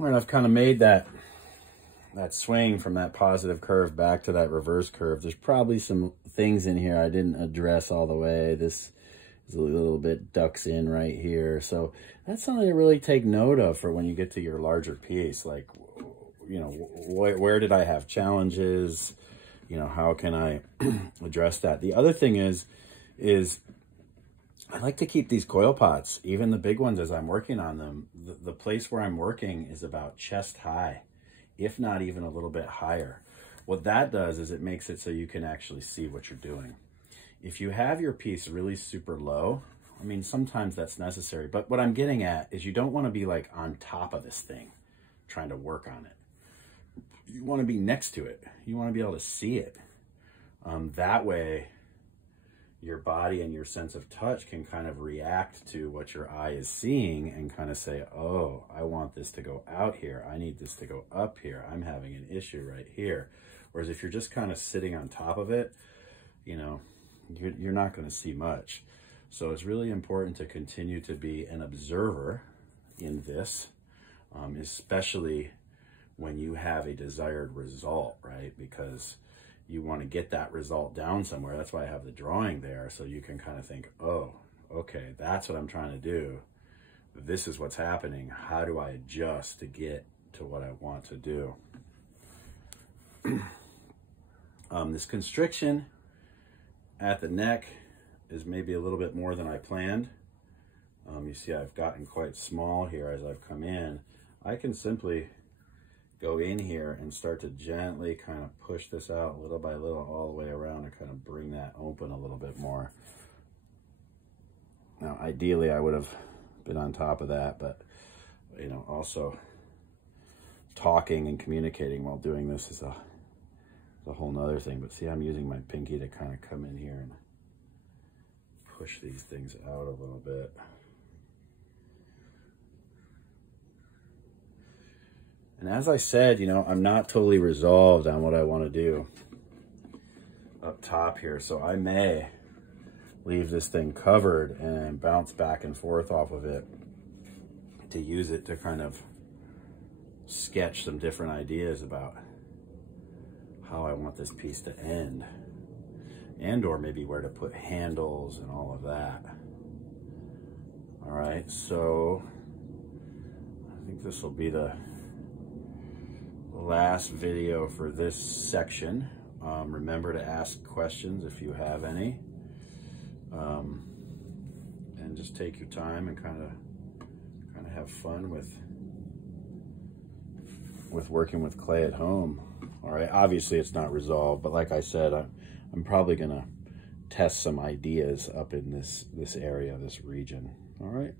When I've kind of made that swing from that positive curve back to that reverse curve, there's probably some things in here I didn't address all the way. This is a little bit ducks in right here. So that's something to really take note of for when you get to your larger piece. Like, you know, where did I have challenges? You know, how can I address that? The other thing is I like to keep these coil pots, even the big ones, as I'm working on them. The place where I'm working is about chest high, if not even a little bit higher. What that does is it makes it so you can actually see what you're doing. If you have your piece really super low, I mean, sometimes that's necessary, but what I'm getting at is you don't want to be like on top of this thing, trying to work on it. You want to be next to it. You want to be able to see it. That way, your body and your sense of touch can kind of react to what your eye is seeing and kind of say, oh, I want this to go out here. I need this to go up here. I'm having an issue right here. Whereas if you're just kind of sitting on top of it, you know, you're not going to see much. So it's really important to continue to be an observer in this, especially when you have a desired result, right? Because you want to get that result down somewhere. That's why I have the drawing there, so you can kind of think, oh, okay, that's what I'm trying to do. This is what's happening. How do I adjust to get to what I want to do? This constriction at the neck is maybe a little bit more than I planned. You see I've gotten quite small here as I've come in. I can simply go in here and start to gently kind of push this out little by little all the way around and kind of bring that open a little bit more. Now, ideally, I would have been on top of that, but, you know, also talking and communicating while doing this is a whole nother thing. But see, I'm using my pinky to kind of come in here and push these things out a little bit. And as I said, you know, I'm not totally resolved on what I want to do up top here. So I may leave this thing covered and bounce back and forth off of it to use it to kind of sketch some different ideas about how I want this piece to end, and or maybe where to put handles and all of that. All right, so I think this will be the last video for this section. Remember to ask questions if you have any, and just take your time and kind of have fun with working with clay at home. All right, obviously it's not resolved, but like I said, I'm probably gonna test some ideas up in this area, this region. All right.